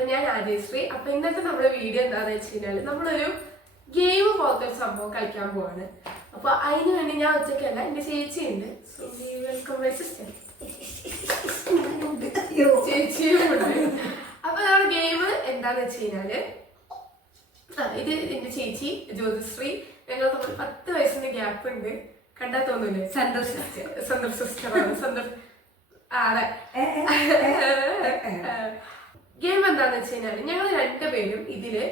അപ്പൊ ഞാൻ രാജേശ്രീ. അപ്പൊ ഇന്നത്തെ നമ്മുടെ വീഡിയോ എന്താണെന്ന് വെച്ച് കഴിഞ്ഞാല് നമ്മളൊരു ഗെയിം പോലത്തെ ഒരു സംഭവം കളിക്കാൻ പോവാണ്. അപ്പൊ അതിന് വേണ്ടി ഞാൻ ഒറ്റയ്ക്കല്ല, എന്റെ ചേച്ചിയുണ്ട്. Welcome my sister. ചേച്ചിയുമുണ്ട്. അപ്പൊ നമ്മുടെ ഗെയിം എന്താന്ന് വെച്ച് കഴിഞ്ഞാല്, ഇത് എന്റെ ചേച്ചി ജ്യോതിശ്രീ. ഞങ്ങൾ തമ്മിൽ 10 വയസ്സിന്റെ ഗ്യാപ്പ് ഉണ്ട്. കണ്ടാ തോന്നൂലേ? സന്തോഷ് സിസ്റ്ററാണ്. സന്തോഷ്. അതെ. ഗെയിം എന്താന്ന് വെച്ച് കഴിഞ്ഞാല്, ഞങ്ങൾ രണ്ടുപേരും ഇതില്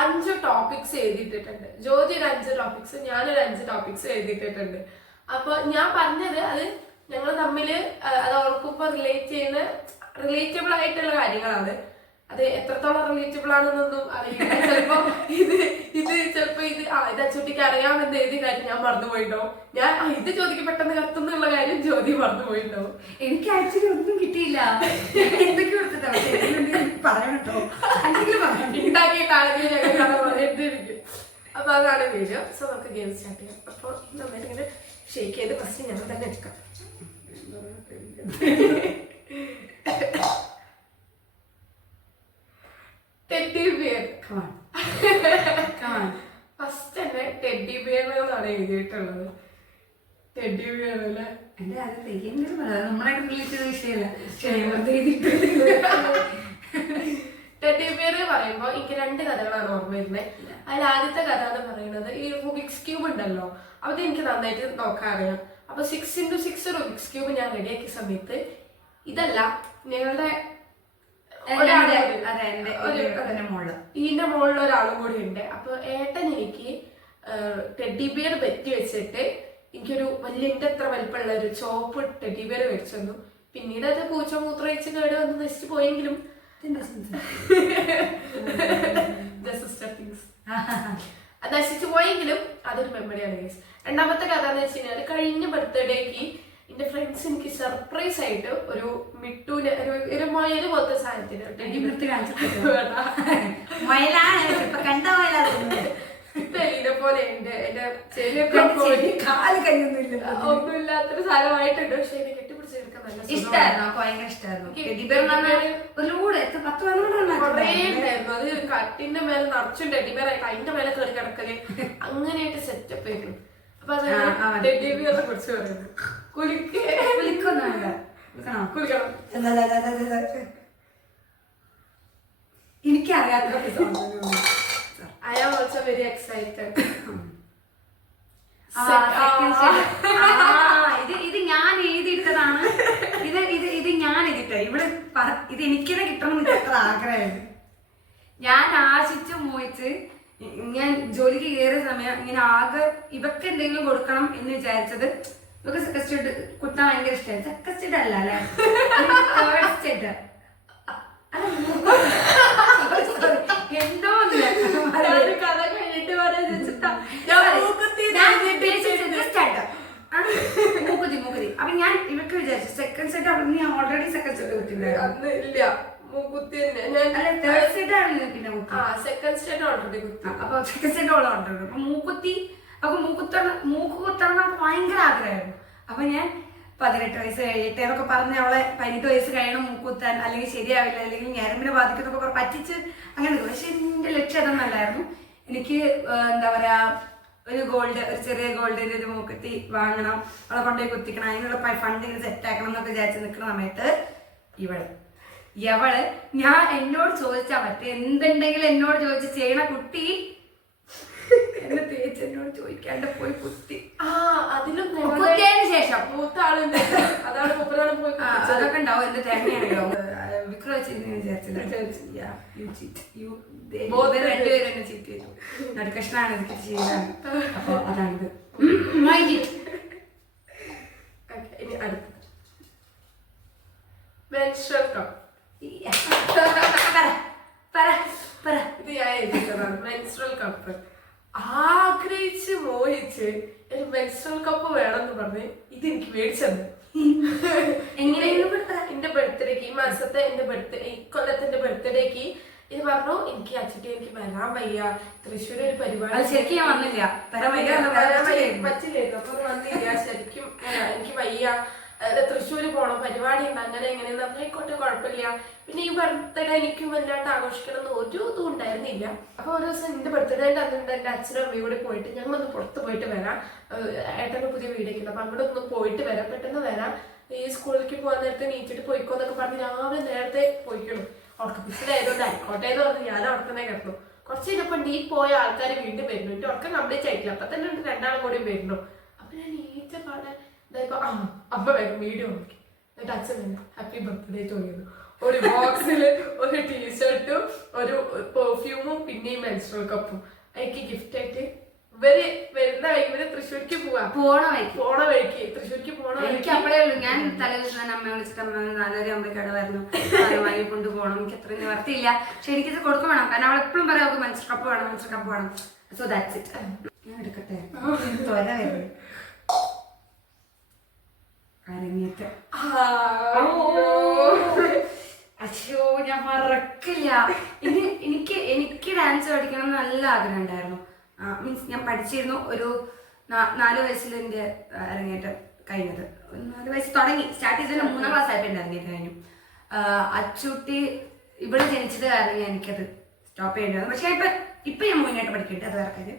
5 ടോപ്പിക്സ് എഴുതിയിട്ടിട്ടുണ്ട്. ജ്യോതി ഒരു 5 ടോപ്പിക്സ്, ഞാനൊരു 5 ടോപ്പിക്സ് എഴുതിയിട്ടിട്ടുണ്ട്. അപ്പൊ ഞാൻ പറഞ്ഞത് അത് ഞങ്ങൾ തമ്മില് അത് ഓർക്കുമ്പോ റിലേറ്റബിൾ ആയിട്ടുള്ള കാര്യങ്ങളാണ്. അത് എത്രത്തോളം റിലേറ്റബിൾ ആണെന്നൊന്നും അറിയില്ല. ചിലപ്പോ ഇത് അച്ചുട്ടിക്ക് അറിയാമെന്ന് എഴുതിയ കാര്യം ഞാൻ മറന്നുപോയിട്ടോ. ഞാൻ ഇത് ചോദിക്ക് പെട്ടെന്ന് കത്തുന്നുള്ള കാര്യം ജ്യോതി മറന്നുപോയിട്ടോ. എനിക്ക് ആക്ച്വലി ഒന്നും കിട്ടിയില്ല. എന്തൊക്കെ ഉണ്ടാക്കിയിട്ടാണെങ്കിൽ അപ്പൊ അതാണ് വീഡിയോ. സോ നമുക്ക് ഗെയിം സ്റ്റാർട്ട് ചെയ്യാം. അപ്പൊ നമ്മളിങ്ങനെ ഷേക്ക് ചെയ്ത് ഫസ്റ്റ് ഞങ്ങൾ തന്നെ എടുക്കാം. Teddy bear. ഫസ്റ്റ് തന്നെ ടെഡ്ഡി ബിയർ എന്നാണ് എഴുതിയിട്ടുള്ളത്. ടെഡ്ഡി ബിയർ അല്ലേ? ടെഡ്ഡി ബിയർ പറയുമ്പോ എനിക്ക് 2 കഥകളാണ് ഓർമ്മ വരുന്നത്. അതിൽ ആദ്യത്തെ കഥ എന്ന് പറയുന്നത് ഈ റുബിക്സ് ക്യൂബ് ഉണ്ടല്ലോ, അത് എനിക്ക് നന്നായിട്ട് നോക്കാൻ അറിയാം. അപ്പൊ 6x6 റുബിക്സ് ക്യൂബ് ഞാൻ റെഡിയാക്കിയ സമയത്ത് ഇതല്ല, ഞങ്ങളുടെ ഇതിന്റെ മുകളിൽ ഒരാളും കൂടി ഉണ്ട്. അപ്പൊ ഏട്ടൻ എനിക്ക് ടെഡ്ഡി ബിയർ പറ്റി വെച്ചിട്ട് എനിക്കൊരു വലിയ അത്ര വലിപ്പമുള്ള ഒരു ചോപ്പ് ടെഡ്ഡി ബിയർ മേടിച്ചു തന്നു. പിന്നീട് അത് പൂച്ച മൂത്രയിച്ച് കേട് വന്ന് നശിച്ചു പോയെങ്കിലും അത് നശിച്ചു പോയെങ്കിലും അതൊരു മെമ്മറിയാണ്. രണ്ടാമത്തെ കഥ എന്ന് വെച്ച് കഴിഞ്ഞാൽ, കഴിഞ്ഞ ബർത്ത്ഡേക്ക് എന്റെ ഫ്രണ്ട്സ് എനിക്ക് സർപ്രൈസ് ആയിട്ട് ഒരു മിട്ടൂന് ഒരു മൊയല് പോലത്തെ സാധനത്തിന് ഇതിനെ പോലെ ഉണ്ട്. എന്റെ ഒന്നുമില്ലാത്തൊരു സാധനമായിട്ടുണ്ട്. പക്ഷെ എന്നെ കെട്ടിപ്പിടിച്ചെടുക്കാൻ നല്ല ഇഷ്ടമായിരുന്നു. ഭയങ്കര ഇഷ്ടമായിരുന്നു. കുറേ ഉണ്ടായിരുന്നു. അത് കട്ടിന്റെ മേലെ നിറച്ചും ടെഡിബിയറായിട്ട് അതിന്റെ മേലെ കയറി കിടക്കല് അങ്ങനെയായിട്ട് സെറ്റപ്പ് ആയിരുന്നു. അപ്പൊ അത് ടെഡിബിയറിനെ കുറിച്ച് പറയുന്നത് എനിക്കറിയാത്ത I am also very excited. ഇത് ഞാൻ എഴുതിയിട്ടതാണ്. ഇത് ഞാൻ എഴുതിട്ട ഇവിടെ ഇത് എനിക്കെന്നെ കിട്ടണം എന്ന് എത്ര ആഗ്രഹമായിരുന്നു. ഞാൻ ആശിച്ചു മോഹിച്ച് ഞാൻ ജോലിക്ക് കയറിയ സമയം ഇങ്ങനെ ആകെ ഇവക്ക് എന്തെങ്കിലും കൊടുക്കണം എന്ന് വിചാരിച്ചത്. ഇവക്ക് സെക്കസ്റ്റേഡ് കുത്താൻ ഭയങ്കര ഇഷ്ടമായി. സെക്കസ്റ്റേഡ് അല്ല അല്ലെ, എന്തോ കഥ കഴിഞ്ഞിട്ട് മൂക്കുത്തി. അപ്പൊ ഞാൻ ഇവക്ക് വിചാരിച്ചു സെക്കൻഡ് സെറ്റ് അവിടെ ഞാൻ ഓൾറെഡി സെക്കൻഡ് സെറ്റ് കുത്തിണ്ടായിരുന്നു. തേർഡ് സെറ്റ് ആണ് പിന്നെ സെക്കൻഡ് സെറ്റ് ഓൾറെഡി കുത്തി. അപ്പൊ സെക്കൻഡ് സെറ്റ് ഓൾ ഓൾറെഡി. അപ്പൊ മൂക്ക് കുത്തണം ഭയങ്കര ആഗ്രഹമായിരുന്നു. അപ്പൊ ഞാൻ 18 വയസ്സ് കഴിയട്ടെ എന്നൊക്കെ പറഞ്ഞ് അവളെ 18 വയസ്സ് കഴിയണം മൂക്കുത്താൻ, അല്ലെങ്കിൽ ശരിയാവില്ല, അല്ലെങ്കിൽ ഞരമ്പിനെ ബാധിക്കുന്നൊക്കെ പറ്റിച്ച് അങ്ങനെ. പക്ഷെ എന്റെ ലക്ഷ്യം അതൊന്നല്ലായിരുന്നു. എനിക്ക് എന്താ പറയാ, ഒരു ചെറിയ ഗോൾഡിന്റെ ഒരു മൂക്കുത്തി വാങ്ങണം, അവളെ കൊണ്ടുപോയി കുത്തിക്കണം, അതിനുള്ള ഫണ്ട് സെറ്റ് ആക്കണം എന്നൊക്കെ വിചാരിച്ച് നിൽക്കുന്ന സമയത്ത് യവള് ഞാൻ എന്നോട് ചോദിച്ചാൽ പറ്റും എന്തുണ്ടെങ്കിലും എന്നോട് ചോദിച്ച് ചെയ്യണ കുട്ടി എന്നെ തേച്ച് എന്നോട് ചോദിക്കാണ്ട് പോയി കുത്തി. അതിലും കുത്തിയതിന് ശേഷം അതൊക്കെ ഉണ്ടാവും. എന്റെ തേങ്ങയാണല്ലോ വിക്രം വെച്ചിരുന്നു വിചാരിച്ചില്ല. രണ്ടുപേരും എന്നെ ചീറ്റ് ചെയ്തു. നടുക്കഷ്ണാണ് എനിക്ക് ചെയ്താണ്. അപ്പൊ അതാണിത്. ഇനി അടുത്ത മെൻസ്ട്രൽ കപ്പ്. ഇത് ഞാൻ എഴുതിയതാണ്. മെൻസ്ട്രൽ കപ്പ് ആഗ്രഹിച്ച് മോഹിച്ച് ഒരു മെൻസ്ട്രൽ കപ്പ് വേണമെന്ന് പറഞ്ഞ് ഇത് എനിക്ക് മേടിച്ചത്. എന്റെ ബർത്ത്ഡേക്ക്, ഈ മാസത്തെ ഈ കൊല്ലത്തിന്റെ ബർത്ത്ഡേക്ക് ഇത് പറഞ്ഞു. എനിക്ക് അച്ഛട്ടി എനിക്ക് വരാൻ വയ്യ, തൃശ്ശൂർ ഒരു പരിപാടി പറ്റില്ലായിരുന്നു. അപ്പൊ വന്നില്ല. ശരിക്കും എനിക്ക് വയ്യ, തൃശ്ശൂര് പോണം, പരിപാടി ഉണ്ട്, അങ്ങനെ എങ്ങനെയെന്ന് ആയിക്കോട്ടെ, കുഴപ്പമില്ല. പിന്നെ ഈ ബർത്ത്ഡേ എനിക്കും വല്ലാണ്ട് ആഘോഷിക്കണം എന്ന് ഒരു ഇതും ഉണ്ടായിരുന്നില്ല. അപ്പൊ ഒരു ദിവസം എന്റെ ബർത്ത്ഡേന്റെ അന്നുണ്ട് എന്റെ അച്ഛനും അമ്മയും കൂടെ പോയിട്ട് ഞങ്ങളൊന്ന് പുറത്ത് പോയിട്ട് വരാം, ഏട്ടന്റെ പുതിയ വീടൊക്കെ അപ്പൊ അങ്ങോട്ട് ഒന്ന് പോയിട്ട് വരാം, പെട്ടെന്ന് വരാം, ഈ സ്കൂളിലേക്ക് പോകാൻ നേരത്തെ നീച്ചിട്ട് പോയിക്കോ എന്നൊക്കെ പറഞ്ഞ് രാവിലെ നേരത്തെ പോയിക്കണം. ഉറക്കപ്പിച്ചിലായതുകൊണ്ട് ആയിക്കോട്ടെ എന്ന് പറഞ്ഞ് ഞാൻ അവിടെ തന്നെ കിടന്നു. കുറച്ച് കഴിഞ്ഞപ്പോ നീ പോയ ആൾക്കാർ വീണ്ടും വരുന്നു, എന്റെ ഉറക്കം കംപ്ലീറ്റ് ആയിട്ടില്ല. അപ്പൊ തന്നെ രണ്ടാളും കൂടി വരുന്നു. അപ്പൊ ഞാൻ നീച്ച പാടെ ഇതായിപ്പോ അമ്മ വേഗം വീഡിയോ നോക്കി. എന്നിട്ട് അച്ഛൻ തന്നെ ഹാപ്പി ബർത്ത്ഡേ തോന്നിയത് ഒരു ബോക്സിൽ ഒരു ടീഷർട്ടും ഒരു പെർഫ്യൂമും പിന്നെയും മെൻസ്ട്രൽ കപ്പും എനിക്ക് ഗിഫ്റ്റ് ആയിട്ട്. ഇവര് വരുന്ന ഇവര് തൃശ്ശൂർക്ക് പോണ വഴിക്ക് തൃശ്ശൂർക്ക് പോണ എനിക്ക് അപ്പോഴേ ഉള്ളൂ. ഞാൻ തലേദിവസം അമ്മയെ വിളിച്ചിട്ട് അമ്മ 4:30 ആകുമ്പോഴേക്കവിടെ വരുന്നു, വാങ്ങി കൊണ്ടുപോകണം. എനിക്ക് അത്ര നിവർത്തിയില്ല, പക്ഷെ എനിക്കിത് കൊടുക്കും വേണം. കാരണം അവൾ എപ്പോഴും പറയാം അവൾക്ക് മെൻസ്ട്രൽ കപ്പ് വേണം. So that's it. ഞാൻ എടുക്കട്ടെ. അരങ്ങേറ്റ അയ്യോ ഞാൻ മറക്കില്ല. എനിക്ക് ഡാൻസ് പഠിക്കണം എന്ന് നല്ല ആഗ്രഹം ഉണ്ടായിരുന്നു. മീൻസ് ഞാൻ പഠിച്ചിരുന്നു. ഒരു 4 വയസ്സിൽ എൻ്റെ അരങ്ങേറ്റം കഴിഞ്ഞത്. 4 വയസ്സ് തുടങ്ങി സ്റ്റാർട്ട് ചെയ്തതിന് 3ാം ക്ലാസ് ആയപ്പോൾ എൻ്റെ അരങ്ങേറ്റം കഴിഞ്ഞു. അച്ചൂട്ടി ഇവിടെ ജനിച്ചത് കാരണം എനിക്കത് സ്റ്റോപ്പ് ചെയ്യേണ്ടി വന്നു. പക്ഷെ ഇപ്പൊ ഞാൻ മുന്നോട്ട് പഠിക്കട്ടെ, അത് വേറെ കാര്യം.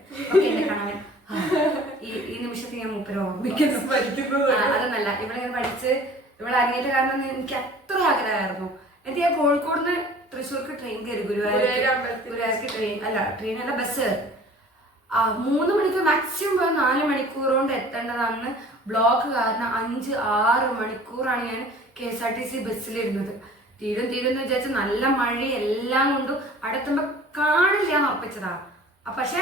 എന്നെ കാണാൻ ഈ നിമിഷത്തിൽ ഞാൻ മൂപ്പര് ഓർമ്മിക്കുന്നു. അതൊന്നല്ല, ഇവിടെ ഞാൻ പഠിച്ച് ഇവിടെ അരങ്ങേറ്റ കാരണം എനിക്ക് അത്ര ആഗ്രഹമായിരുന്നു. എന്നിട്ട് ഞാൻ കോഴിക്കോട് നിന്ന് തൃശ്ശൂർക്ക് ട്രെയിൻ കയറി, ഗുരുവായൂർക്ക് ട്രെയിൻ അല്ല ബസ്. 3 മണിക്കൂർ മാക്സിമം പോയി 4 മണിക്കൂർ കൊണ്ട് എത്തേണ്ടതാണ്. ബ്ലോക്ക് കാരണം 5-6 മണിക്കൂറാണ് ഞാൻ KSRTC ബസ്സിലിരുന്നത്. തീരും വിചാരിച്ച നല്ല മഴ എല്ലാം കൊണ്ടും അടുത്തുമ്പോ കാണില്ല എന്ന് ഉറപ്പിച്ചതാ. പക്ഷെ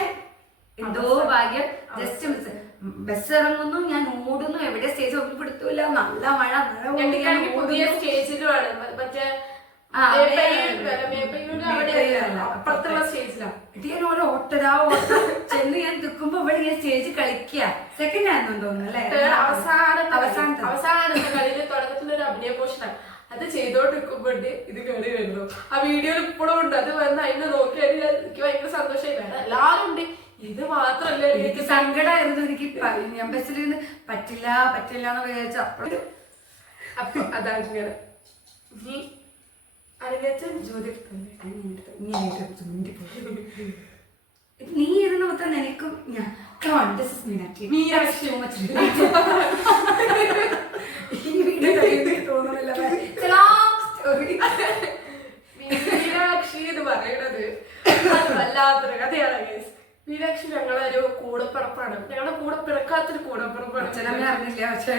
എന്തോ ഭാഗ്യം, ജസ്റ്റ് ബസ് ഇറങ്ങുന്നു, ഞാൻ ഓടുന്നു, എവിടെ സ്റ്റേജ് ഒപ്പിപ്പെടുത്തൂല, നല്ല മഴ പുതിയ സ്റ്റേജിലുമാണ് മറ്റേ ചെന്ന് ഞാൻ നിൽക്കുമ്പോ ഇവിടെ ഞാൻ സ്റ്റേജ് കളിക്കുക. സെക്കൻഡ് ആണെന്ന് തോന്നുന്നു അല്ലെ, അവസാനത്തെ കളിയിൽ തുടക്കത്തിലൊരു അഭിനയ പോഷണം അത് ചെയ്തോണ്ടിരിക്കുമ്പോണ്ട് ഇത് കളി വരുന്നു. ആ വീഡിയോയിൽ ഇപ്പോഴും ഉണ്ട്. അത് വന്ന് അതിനെ നോക്കിയാൽ എനിക്ക് ഭയങ്കര സന്തോഷമായി. വേണം എല്ലാരും ഉണ്ട്, ഇത് മാത്രല്ല എനിക്ക് സങ്കടമായിരുന്നു. എനിക്ക് ഞാൻ ബസ്സിലിരുന്ന് പറ്റില്ല എന്ന് വിചാരിച്ച അപ്പൊ അതങ്ങനെ നീ അരങ്ങേറ്റം ജ്യോതി നീ ഇരുന്ന് മൊത്തം നിനക്കും ഞാൻ മീനാക്ഷി എന്ന് പറയണത് വല്ലാത്തൊരു കഥയാണ്. മീനാക്ഷി ഞങ്ങളൊരു കൂടപ്പിറപ്പാണ്, ഞങ്ങളുടെ കൂടെ പിറക്കാത്തൊരു കൂടപ്പിറപ്പാണ്. അച്ഛനമ്മ അറിഞ്ഞില്ല, പക്ഷെ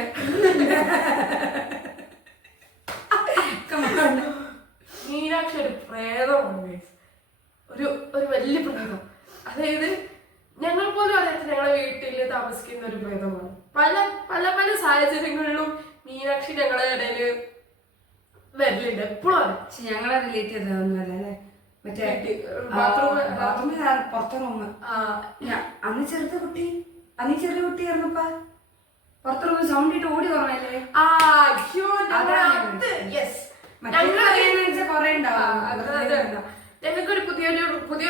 മീനാക്ഷി ഒരു പ്രേതമാണ്, ഒരു വലിയ പ്രേതം. അതായത് ഞങ്ങൾ പോലും അറിയാത്ത ഞങ്ങളെ വീട്ടിൽ താമസിക്കുന്ന ഒരു പ്രേതമാണ്. പല പല പല സാഹചര്യങ്ങളിലും മീനാക്ഷി ഞങ്ങളുടെ ഇടയില് വരലുണ്ട് എപ്പോഴും. ഞങ്ങളെ റിലേറ്റ് ചെയ്തതൊന്നുമല്ലേ, മറ്റേ ബാത്റൂമിൽ പുറത്തെ റൂമ്. അന്ന് ചെറുത കുട്ടി, അന്ന് ചെറിയ കുട്ടിയായിരുന്നപ്പാ പുറത്തെ റൂമിൽ സൗണ്ട് ഇട്ട് ഓടി കുറവല്ലേ. കൊറേ ഉണ്ടാവും. ഞങ്ങൾക്കൊരു പുതിയ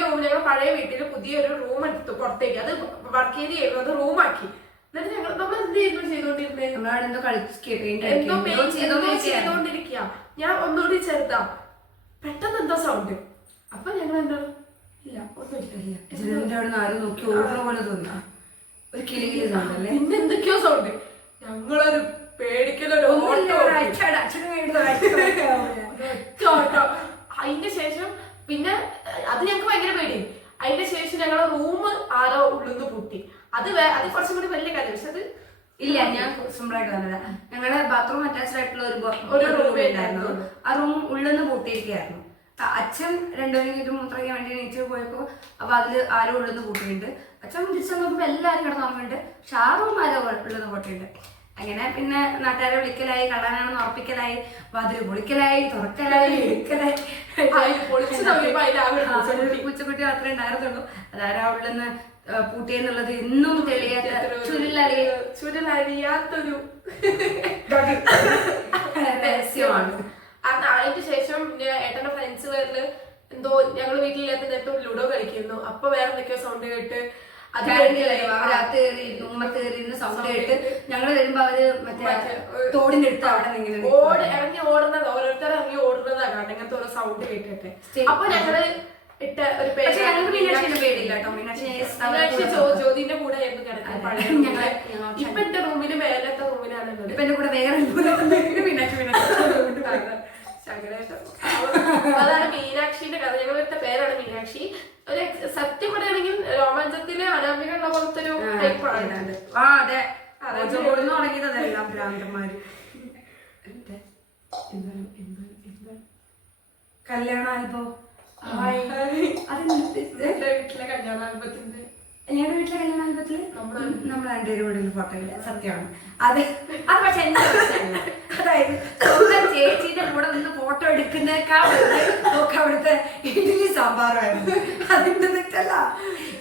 റൂം, ഞങ്ങൾ പഴയ വീട്ടിൽ പുതിയൊരു റൂം എടുത്തു പുറത്തേക്ക്. അത് വർക്ക് ഏരിയായിരുന്നു, അത് റൂമാക്കി. എന്നിട്ട് നമ്മൾ എന്തായിരുന്നു ചെയ്തോണ്ടിരിക്കുക. ഞാൻ ഒന്നുകൂടി ചെറുതാ, പെട്ടെന്ന് എന്തോ സൗണ്ട്. അപ്പൊ ഞങ്ങൾ എന്താ ഇല്ല ഒന്നുമില്ല, ആരും നോക്കി ഓടുന്ന പോലെ തോന്നാ ഒരു കിളികിലി സൗണ്ട് അല്ലേ, പിന്നെ എന്തൊക്കെയോ സൗണ്ട്. ഞങ്ങളൊരു പേടിക്കലൊരു അതിന്റെ ശേഷം പിന്നെ അത് ഞങ്ങൾക്ക് ഭയങ്കര പേടി. അതിന്റെ ശേഷം ഞങ്ങളെ റൂം ആരോ ഉള്ളിന്ന് പൂട്ടി. അത് കുറച്ചും കൂടി വലിയ കാര്യം. പക്ഷെ അത് ഇല്ല, ഞാൻ സിമ്പിൾ ആയിട്ട് പറഞ്ഞില്ല. ഞങ്ങളുടെ ബാത്റൂം അറ്റാച്ച്ഡ് ആയിട്ടുള്ള ഒരു റൂം ഉണ്ടായിരുന്നു. ആ റൂം ഉള്ളിന്ന് പൂട്ടിയിരിക്കുകയായിരുന്നു. അച്ഛൻ 2 മിനിറ്റ് മൂത്രയ്ക്കാൻ വേണ്ടി നീച്ച് പോയപ്പോ അപ്പൊ അതില് ആരോ ഉള്ളിന്ന് പൂട്ടിയിട്ടുണ്ട്. അച്ഛൻ തിരിച്ചു നോക്കുമ്പോ എല്ലാരും കിടന്നുറങ്ങുന്നുണ്ട്, പക്ഷെ ആ റൂം ആരോ ഉള്ളിന്ന് പൂട്ടിയിട്ടുണ്ട്. അങ്ങനെ പിന്നെ നാട്ടുകാരെ വിളിക്കലായി, കള്ളനാണെന്ന് ഉറപ്പിക്കലായി, വാതിൽ പൊളിക്കലായി, തുറക്കലായി, എടുക്കലായി. പൂച്ചക്കുട്ടി മാത്രമേ ഉണ്ടായിരുന്നുള്ളൂ. അതാരാ ഉള്ളെന്ന് പൂട്ടിയെന്നുള്ളത് ഇന്നും തെളിയാത്ത ചുരുളഴിയാത്തൊരു രഹസ്യമാണ്. അതിന് ശേഷം ഏട്ടന്റെ ഫ്രണ്ട്സ് പേരില് എന്തോ ഞങ്ങൾ വീട്ടിലില്ലാത്ത നേരത്തെ ലുഡോ കളിക്കുന്നു. അപ്പൊ വേറെ എന്തൊക്കെയോ സൗണ്ട് കേട്ട് അവരകത്ത് കയറിയിരുന്നു, ഉമ്മത്ത് കയറിയിരുന്ന് സൗണ്ട് കേട്ട് ഞങ്ങള് വരുമ്പോ അവര് മറ്റേ തോടിന്റെ അടുത്ത് അവിടെ ഇറങ്ങി ഓടുന്നത്, ഓരോരുത്തർ ഇറങ്ങി ഓടുന്നതാണ് കാരണം ഇങ്ങനത്തെ ഓരോ സൗണ്ട് കേട്ടിട്ട്. അപ്പൊ ഞങ്ങള് ഇട്ട ഒരു പേടില്ല കേട്ടോ. മീനാക്ഷി ജ്യോതിന്റെ കൂടെ ആയിരുന്നു കിടക്കുന്നത്. ഇപ്പൊ എന്റെ റൂമിന് മേലത്തെ റൂമിലാണ്. ഇപ്പൊ എന്റെ കൂടെ വേറെ അതാണ് മീനാക്ഷിന്റെ കഥ. ഞങ്ങളുടെ പേരാണ് മീനാക്ഷി. ഒരു സത്യം പറയുകയാണെങ്കിൽ രോമാഞ്ചത്തിലെ അനാമിക ഉള്ള പോലത്തെ ഒരു ടൈപ്പാണ്. തുടങ്ങിയതെല്ലാം ഭ്രാന്തന്മാര്. കല്യാണ ആൽബം വീട്ടിലെ കല്യാണ ആൽബത്തിന്റെ ഞങ്ങളുടെ വീട്ടിലെ കല്യാണ ആൽബത്തില് നമ്മൾ രണ്ടുപേരും കൂടെ ഫോട്ടോ ഇല്ല. സത്യമാണ് അത്. പക്ഷെ എന്റെ അതായത് സ്വന്തം ചേച്ചീന്റെ കൂടെ നിന്ന് ഫോട്ടോ എടുക്കുന്നേക്കാൾ നോക്ക് അവിടുത്തെ ഇഡ്ഡലി സാമ്പാറായിരുന്നു. അതിന്റെ തെറ്റല്ല.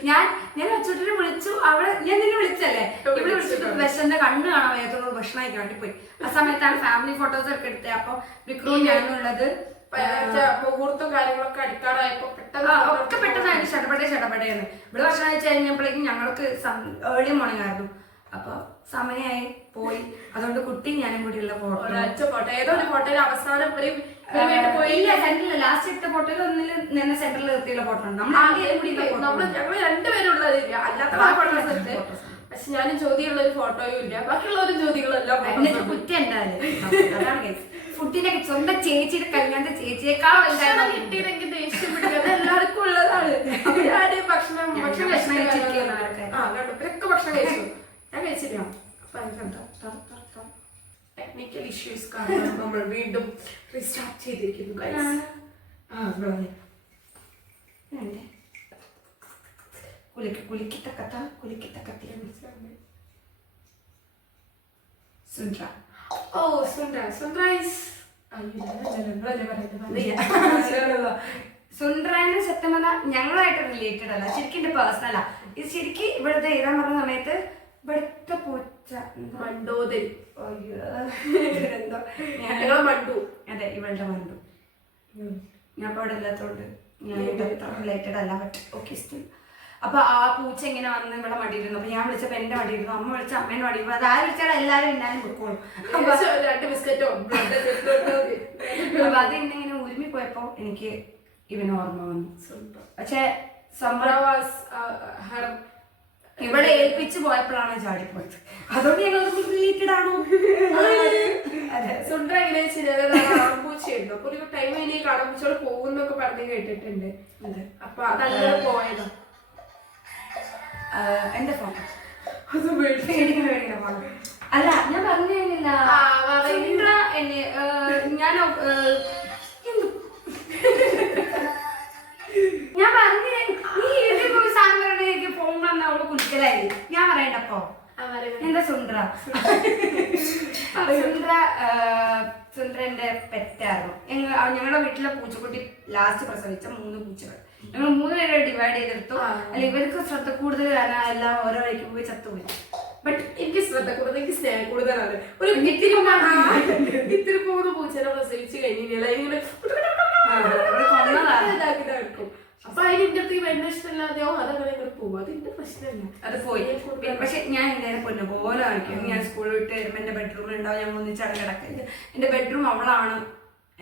ഞാൻ അച്ചൂട്ടിനെ വിളിച്ചു. അവിടെ ഞാൻ നിന്നെ വിളിച്ചല്ലേ, ഇവിടെ വിളിച്ചിട്ട് വിശന്റെ കണ്ണ് കാണാൻ വയ്യാത്തോട് ഭക്ഷണം കഴിക്കാൻ വേണ്ടി പോയി. ആ സമയത്താണ് ഫാമിലി ഫോട്ടോസ് ഒക്കെ എടുത്തത്. അപ്പൊ വിക്രവും ഞാനുള്ളത് മുഹൂർത്തം കാര്യങ്ങളൊക്കെ അടുക്കാറായപ്പോ ഒക്കെ പെട്ടെന്ന് ഷടപടേന്ന് ഇവിടെ ഭക്ഷണം കഴിച്ച് കഴിഞ്ഞപ്പോഴേക്കും ഞങ്ങൾക്ക് ഏർലി മോർണിംഗ് ആയിരുന്നു. അപ്പൊ സമയമായി പോയി. അതുകൊണ്ട് കുട്ടി ഞാനും കൂടിയുള്ള ഫോട്ടോ ഏതോ ഒരു ഫോട്ടോയിൽ അവസാനം പോയില്ല. സെന്ററിൽ ലാസ്റ്റ് ഇട്ട ഫോട്ടോയിൽ ഒന്നിൽ നിന്ന് സെന്ററിൽ നിർത്തിയുള്ള ഫോട്ടോ ഉണ്ട്. ഞങ്ങൾ രണ്ടുപേരും ഉള്ളതില്ല, അല്ലാത്ത ഫോട്ടോസ് എടുത്ത്. പക്ഷെ ഞാനും ചോദ്യമുള്ള ഒരു ഫോട്ടോയും ഇല്ല. ബാക്കിയുള്ളവരും ചോദ്യങ്ങളെല്ലാം കുറ്റം എന്തായാലും ഫുഡിനെ സ്വന്തം ചേച്ചിയുടെ കല്യാണത്തെ ചേച്ചിയേക്കാൾ കിട്ടിയില്ലെങ്കിൽ ദേഷ്യം പിടിക്കുക. അത് എല്ലാവർക്കും ഉള്ളതാണ്. ഭക്ഷണം കഴിച്ചു. ഞാൻ കഴിച്ചില്ല. അപ്പൊ ടെക്നിക്കൽ ഇഷ്യൂസ് കാരണം നമ്മൾ വീണ്ടും റീസ്റ്റാർട്ട് ചെയ്തിരിക്കുന്നു. സുന്ദ്രന് സത്യം പറഞ്ഞാൽ ഞങ്ങളായിട്ട് റിലേറ്റഡ് അല്ല, ശരിക്കും എന്റെ പേഴ്സണലാ ഇത്. ശരിക്കും ഇവിടുത്തെ എഴുതാൻ പറഞ്ഞ സമയത്ത് ഇവിടുത്തെ പൂച്ച മണ്ടോതിൽ മണ്ടു. അതെ, ഇവളുടെ മണ്ടു. ഞാൻ ഇവിടെ ഇല്ലാത്തോണ്ട് ഞാൻ റിലേറ്റഡ് അല്ല. But okay still. അപ്പൊ ആ പൂച്ച ഇങ്ങനെ വന്ന് ഇവിടെ മടിയിരുന്നു. അപ്പൊ ഞാൻ വിളിച്ചപ്പോ എന്റെ മടിയിരുന്നു, അമ്മ വിളിച്ച അമ്മേന്റെ മടിയിരുന്നു. അത് ആര് വിളിച്ചാൽ എല്ലാരും എന്നാലും പൊക്കോളും. അത് ഇന്നിങ്ങനെ ഉരുമി പോയപ്പോ എനിക്ക് ഇവന് ഓർമ്മ വന്നു. പക്ഷെ ഇവിടെ ഏൽപ്പിച്ചു പോയപ്പോഴാണ് ചാടിപ്പോയത്. അതുകൊണ്ട് ഞങ്ങൾ റിലേറ്റഡ് ആണോ? സുണ്ട എങ്ങനെ ആമ്പൂച്ചയുണ്ടോ? അപ്പൊ ഒരു ടൈം ഇനി കാടാമ്പൂച്ചോട് പോകുന്നൊക്കെ പറഞ്ഞ് കേട്ടിട്ടുണ്ട്. അപ്പൊ അതല്ല പോയതാ. എന്റെ ഫോൺ അല്ല, ഞാൻ പറഞ്ഞു കഴിഞ്ഞില്ല. ഞാൻ പറഞ്ഞു ഈ സാധനം പറയണ ഫോൺ വന്ന അവള് കുലിക്കലായി. ഞാൻ പറയണ്ടപ്പോ എന്താ സുന്ദ്രന്റെ പെറ്റായിരുന്നു. ഞങ്ങളുടെ വീട്ടിലെ പൂച്ചക്കുട്ടി ലാസ്റ്റ് പ്രസവിച്ച 3 പൂച്ചകൾ. ഞങ്ങൾ 3 പേരെ ഡിവൈഡ് ചെയ്തെടുത്തു. അല്ല, ഇവർക്ക് ശ്രദ്ധ കൂടുതൽ കാരണം എല്ലാം ഓരോ വഴിക്ക് പോയി ചത്തുപോയി. ബട്ട് എനിക്ക് ശ്രദ്ധ കൂടുതൽ, എനിക്ക് സ്നേഹം കൂടുതലാണ്. ഒരു ഇത്തിരി പോകുന്ന പൂച്ചനെ പ്രസവിച്ച് കഴിഞ്ഞാൽ ഇങ്ങനെ ഇതാക്കിട്ടായിരിക്കും. അപ്പൊ അതിന് എന്റെ അടുത്ത് ഭയങ്കര ഇഷ്ടമില്ലാതെയോ അതങ്ങനെ ഇങ്ങോട്ട് പോകും. അത് എന്റെ പ്രശ്നമല്ല, അത് പോയി. പക്ഷെ ഞാൻ എന്തായാലും പൊന്നു പോലെ കാണിക്കും. ഞാൻ സ്കൂളിൽ വിട്ട് വരുമ്പോ എന്റെ ബെഡ്റൂമിൽ ഉണ്ടാവും. ഞാൻ ഒന്നിച്ചാണ് കിടക്കുന്നത്. എന്റെ ബെഡ്റൂം അവളാണ്.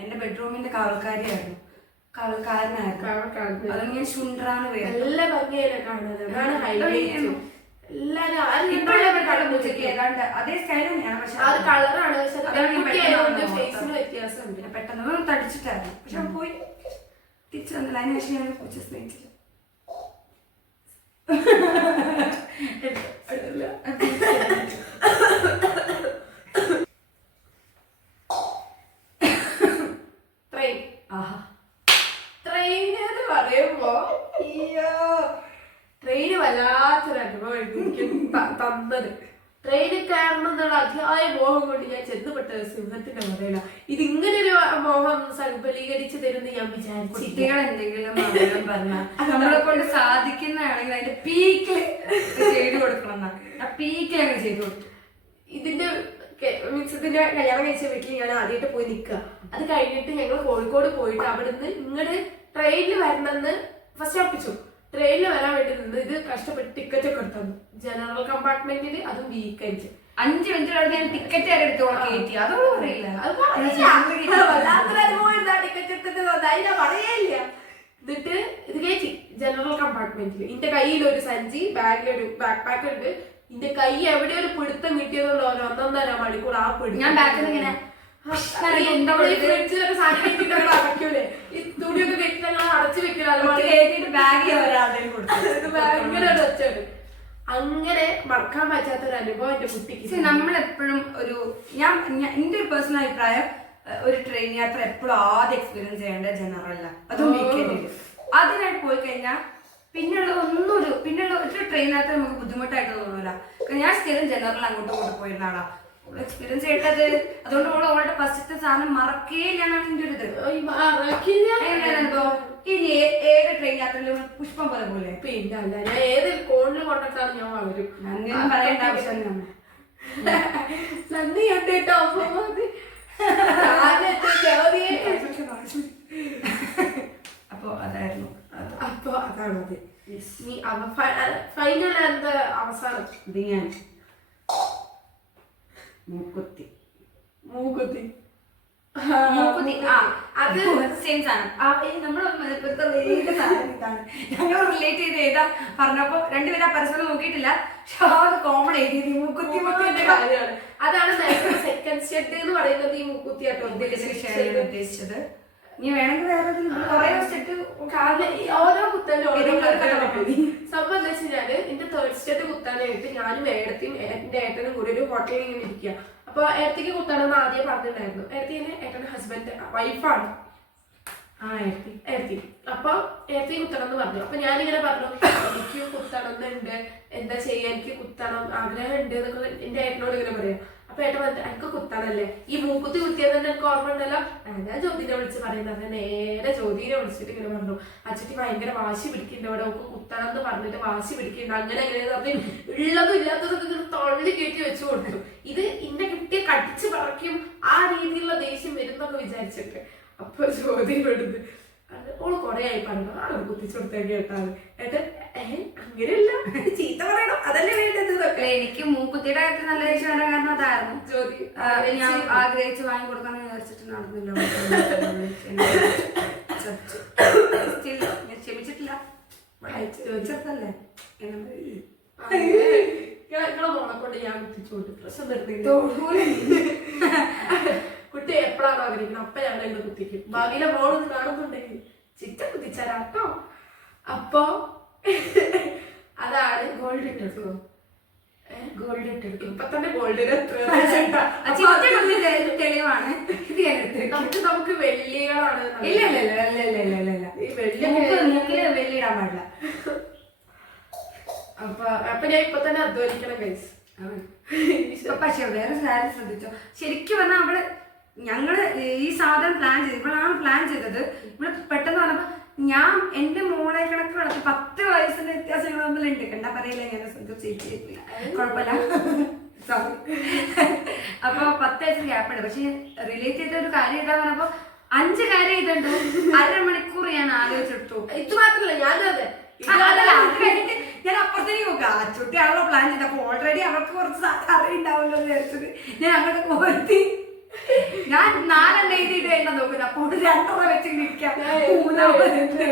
എന്റെ ബെഡ്റൂമിന്റെ കാവൽക്കാരിയായിരുന്നു, കാവൽക്കാരനായിരുന്നു. അത് ഞാൻ ശുണ്ട്രാന്ന് പേര്. നല്ല ഭംഗിയായി കാണുന്നത്. അതാണ് ഹൈലൈറ്റ്. ഏതാണ്ട് അതേ സ്റ്റൈലും ഞാൻ. പക്ഷെ അത് കളറാണ്. പക്ഷെ ഫേസിന് വ്യത്യാസമുണ്ട്. പെട്ടെന്ന് തടിച്ചിട്ടായിരുന്നു. പക്ഷെ പോയി തിരിച്ചു വന്നില്ല. അതിനുശേഷം ഞാൻ പൂച്ച സ്നേഹിച്ചില്ല. ട്രെയിനെന്ന് പറയുമ്പോ ട്രെയിന് വല്ലാത്തൊരു അനുഭവമായിരുന്നു എനിക്ക് തന്നത്. ട്രെയിനിൽ കയറണം എന്നുള്ള അതിയായ മോഹം കൊണ്ട് ഞാൻ ചെന്നപ്പെട്ട സിംഹത്തിന്റെ പറയില്ല. ഇതിങ്ങനൊരു മോഹം സൽഫലീകരിച്ച് തരുന്ന ഞാൻ വിചാരിച്ചു. കുട്ടികൾ എന്തെങ്കിലും പറഞ്ഞാൽ നമ്മളെ കൊണ്ട് സാധിക്കുന്നതാണെങ്കിൽ അതിന്റെ പീക്കിൽ ചെയ്തു കൊടുക്കണം. ആ പീക്കിൽ അങ്ങനെ ചെയ്തു കൊടുത്തു. ഇതിന്റെ മീൻസ് ഇതിന്റെ കല്യാണം കഴിച്ച വീട്ടിൽ ഞാൻ ആദ്യമായിട്ട് പോയി നിൽക്കുക. അത് കഴിഞ്ഞിട്ട് ഞങ്ങൾ കോഴിക്കോട് പോയിട്ട് അവിടുന്ന് ഇങ്ങോട്ട് ട്രെയിനിൽ വരണമെന്ന് ഫസ്റ്റ് ഉറപ്പിച്ചു. ട്രെയിനിൽ വരാൻ വേണ്ടി നിന്ന് ഇത് കഷ്ടപ്പെട്ട് ടിക്കറ്റ് ഒക്കെ എടുത്തു. ജനറൽ കമ്പാർട്ട്മെന്റിൽ അതും വീക്കെൻഡ് 5 മിനിറ്റ് ഞാൻ ടിക്കറ്റ് എടുത്തോളാം കയറ്റി. അതൊന്നും അറിയില്ല. വല്ലാത്തൊരു അനുഭവം ടിക്കറ്റ് എടുത്തിട്ട് അതിനെ പറയേയില്ല. എന്നിട്ട് ഇത് കയറ്റി ജനറൽ കമ്പാർട്ട്മെന്റിൽ. എന്റെ കയ്യിൽ ഒരു സഞ്ചി, ബാഗിലൊരു ബാക്ക് പാക്ക് ഉണ്ട്. എന്റെ കൈ എവിടെ ഒരു പിടുത്തം കിട്ടിയതുകൊണ്ട് 1.5 മണിക്കൂർ ആ പിടുത്തം. ഞാൻ ബാക്കിൽ ഇങ്ങനെ ഫ്രിഡ്ജിലൊക്കെ സാധനം കെട്ടിട്ടൊക്കെ അടയ്ക്കൂലേ, ഈ തുണിയൊക്കെ കെട്ടിട്ട് അടച്ചു വെക്കില്ല, ഇങ്ങനെ വെച്ചോണ്ട് അങ്ങനെ മറക്കാൻ പറ്റാത്ത ഒരു അനുഭവം എന്റെ കുട്ടിക്ക്. നമ്മളെപ്പോഴും ഒരു എന്റെ ഒരു പേഴ്സണൽ അഭിപ്രായം, ഒരു ട്രെയിൻ യാത്ര എപ്പോഴും ആദ്യം എക്സ്പീരിയൻസ് ചെയ്യേണ്ടത് ജനറലല്ല, അതും വീക്കെൻഡിൽ. അതിനായിട്ട് പോയി കഴിഞ്ഞാൽ പിന്നെയുള്ള ഒരു ട്രെയിൻ യാത്ര നമുക്ക് ബുദ്ധിമുട്ടായിട്ട് തോന്നില്ല. ഞാൻ സ്ഥിരം ജനറൽ അങ്ങോട്ടും ഇങ്ങോട്ട് പോയിരുന്ന ആളാ. എക്സ്പീരിയൻസ് ചെയ്യേണ്ടത്, അതുകൊണ്ട് അവളുടെ ഫസ്റ്റത്തെ സാധനം മറക്കേയില്ല എന്നാണ് എന്റെ ഒരു ഇത്. ഇനി ഏത് ട്രെയിൻ യാത്രയിലും പുഷ്പം പോലെ പോലെ പിന്നെ അല്ല, ഞാൻ ഏത് കോണിൽ കൊണ്ടിട്ടാണ് ഞാൻ വളരും. അങ്ങനെ പറയേണ്ട ആവശ്യം നന്ദി ഉണ്ട് കേട്ടോ. അപ്പൊ അതായിരുന്നു. അപ്പൊ അതാണത്. നീ ഫൈനൽ എന്താ അവസാനം? ഇത് ഞാൻ മൂക്കുത്തി അത് സെയിം സാധനം. ഞങ്ങൾ റിലേറ്റ് ചെയ്ത് ഏതാ പറഞ്ഞപ്പോ രണ്ടുപേരും ആ പരസ്പരം നോക്കിയിട്ടില്ല. കോമൺ എഴുതി മൂക്കുത്തി കാര്യമാണ്. അതാണ് സെക്കൻഡ് സ്റ്റെപ്പ് എന്ന് പറയുന്നത്. ഈ മൂക്കുത്തി ആട്ടോ ഉദ്ദേശിച്ചത്. നീ വേണമെങ്കിൽ വേറെ കുറെ സ്റ്റെപ്പ് ഓരോ കുത്തലും സംഭവം എന്താ വെച്ചാല്, എന്റെ തേർഡ് സ്റ്റെപ്പ് കുത്താനായിട്ട് ഞാനും ഏടത്തിയും എന്റെ ഏട്ടനും കൂടി ഒരു ഹോട്ടലിൽ ഇങ്ങനെ ഇരിക്കുക. അപ്പൊ ഏടത്തിക്ക് കുത്തണമെന്ന് ആദ്യം പറഞ്ഞിട്ടുണ്ടായിരുന്നു. ഏടത്തിന് ഏട്ടന്റെ ഹസ്ബൻഡ് വൈഫാണ് ഏടത്തി. അപ്പൊ ഏടത്തി കുത്തണം എന്ന് പറഞ്ഞു. അപ്പൊ ഞാനിങ്ങനെ പറഞ്ഞു, എനിക്ക് കുത്തണം എന്നുണ്ട്, എന്താ ചെയ്യാ, എനിക്ക് കുത്തണം ആഗ്രഹം ഉണ്ട് എന്നൊക്കെ എന്റെ ഏട്ടനോട് ഇങ്ങനെ പറയാം. അപ്പൊ ഏട്ടൻ പറഞ്ഞു, എനിക്ക് കുത്താനല്ലേ ഈ മൂക്കുത്തി കുത്തിയത് തന്നെ എനിക്ക് ഓർമ്മ ഉണ്ടല്ലോ. ഞാൻ ജ്യോതിനെ വിളിച്ച് പറയുന്നത്. നേരെ ജ്യോതിനെ വിളിച്ചിട്ട് ഇങ്ങനെ പറഞ്ഞു, അച്ഛട്ടി ഭയങ്കര വാശി പിടിക്കുന്നുണ്ട്, അവിടെ ഒക്കെ കുത്തണം എന്ന് പറഞ്ഞിട്ട് വാശി പിടിക്കുന്നുണ്ട്, അങ്ങനെ എങ്ങനെ പറഞ്ഞ് ഉള്ളതും ഇല്ലാത്തതൊക്കെ ഇങ്ങനെ തൊള്ളി കയറ്റി വെച്ചു കൊടുത്തു. ഇത് ഇന്നെ കിട്ടിയ കടിച്ച് പറയ്ക്കും, ആ രീതിയിലുള്ള ദേഷ്യം വരുന്നൊക്കെ വിചാരിച്ചിട്ട്. അപ്പൊ ജ്യോതി എടുത്ത് ഓള് കൊറേ ആയി പറഞ്ഞു, ആളെ കുത്തിച്ചു കൊടുത്തേക്ക് കേട്ടാണ്. ഏട്ടൻ അങ്ങനെയല്ല, ചീത്ത പറയണം, അതല്ലേ വേണ്ടത്. എനിക്ക് മൂക്കുത്തിയുടെ കാര്യത്തിൽ നല്ല ദേഷ്യം വരാൻ കാരണം അതായിരുന്നു. ജ്യോതി ഞാൻ ആഗ്രഹിച്ച് വാങ്ങി കൊടുക്കാന്ന് വിചാരിച്ചിട്ട് നടന്നില്ല. ഞാൻ ക്ഷമിച്ചിട്ടില്ല. ചെറുതല്ലേ നിങ്ങളെ മോളെ കൊണ്ട് ഞാൻ കുത്തിച്ചു കൊടുത്തു. പ്രശ്നം വരുന്നില്ല. കുട്ടി എപ്പോഴാണ് ആഗ്രഹിക്കുന്നത് അപ്പൊ ഞാൻ എന്റെ കുത്തിക്കും. ഭാവിയിലെ മോളൊന്ന് കാണുന്നുണ്ടെങ്കിൽ ചിറ്റ കുത്തിച്ചാരാട്ടോ. അപ്പൊ അതാണ് ഗോൾഡ് ഇട്ടെടുക്കും. ഗോൾഡ് ഇട്ടെടുക്കും. ഇപ്പൊ തന്നെ ഗോൾഡിന് തെളിവാണ്. നമുക്ക് വെള്ളികളാണ്. ഇല്ല വെള്ളിയിടാൻ പാടില്ല. അപ്പൊ ഞാൻ ഇപ്പൊ തന്നെ അധ്വാനിക്കണം ഗൈസ്. പക്ഷെ വേറെ കാര്യം ശ്രദ്ധിച്ചോ, ശരിക്കും പറഞ്ഞാൽ അവള് ഞങ്ങള് ഈ സാധനം പ്ലാൻ ചെയ്ത് ഇവളാണ് പ്ലാൻ ചെയ്തത്. ഇവിടെ പെട്ടെന്ന് പറഞ്ഞപ്പോ ഞാൻ എന്റെ മോളെ കണക്ക് വളർത്തി 10 വയസ്സിന്റെ വ്യത്യാസം തമ്മിലുണ്ട്. കണ്ടാ പറയില്ല, ഞാൻ ചേച്ചിയില്ല, കുഴപ്പമില്ല, സോറി. അപ്പൊ 10 വയസ്സിന് ഗ്യാപ്പുണ്ട്. പക്ഷെ റിലേറ്റ് ചെയ്ത ഒരു കാര്യം ഇതാ പറഞ്ഞപ്പോ 5 കാര്യം ഇതുണ്ടോ 1/2 മണിക്കൂർ ഞാൻ ആലോചിച്ചെടുത്തു. ഇത് മാത്രല്ല ഞാനത് ഞാൻ അപ്പുറത്തേക്ക് നോക്കാം. ചുട്ടിയാണല്ലോ പ്ലാൻ ചെയ്തത്. അപ്പൊ ഓൾറെഡി അവർക്ക് കുറച്ച് അറിയുണ്ടാവുമല്ലോ എന്ന് വിചാരിച്ചത് ഞാൻ അങ്ങോട്ട് പോയി. ഞാൻ 4 എഴുതിയിട്ട് വേണ്ട നോക്കുന്നത്. അപ്പോൾ 2 വെച്ച് നിൽക്കാം. 3 വെച്ചിട്ട്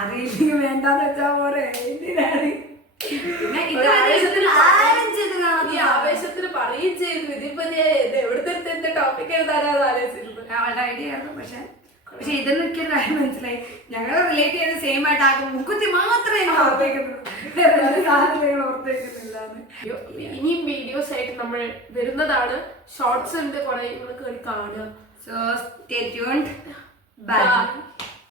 അറിയില്ലെങ്കിൽ വേണ്ടാന്ന് വെച്ചാ പോരെ. എന്തിനാണ് ആവേശത്തിന് പറയുകയും ചെയ്തു. ഇതിപ്പോ എവിടുത്തെ എന്ത് ടോപ്പിക് എഴുതാനാണ് ആലോചിച്ചിരുന്നത്. അവളുടെ ഐഡിയ ആയിരുന്നു. പക്ഷെ ഇതെന്ന് എനിക്കൊരു കാര്യം മനസ്സിലായി. ഞങ്ങൾ റിലേറ്റ് ചെയ്ത് സെയിം ആയിട്ട് ആകും. മുക്കുത്തി മാത്രമേ ഞാൻ ഓർത്തേക്കുന്നില്ല. ഇനിയും വീഡിയോസ് ആയിട്ട് നമ്മൾ വരുന്നതാണ്. ഷോർട്സ് ഉണ്ട് കുറെ, നിങ്ങൾ കാണുക. So stay tuned. ബൈ.